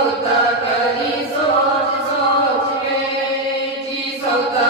ਸੌਤਾ ਕਰੀ ਸੋਚ ਸੋਚ ਕੇ ਜੀ ਸੌਤਾ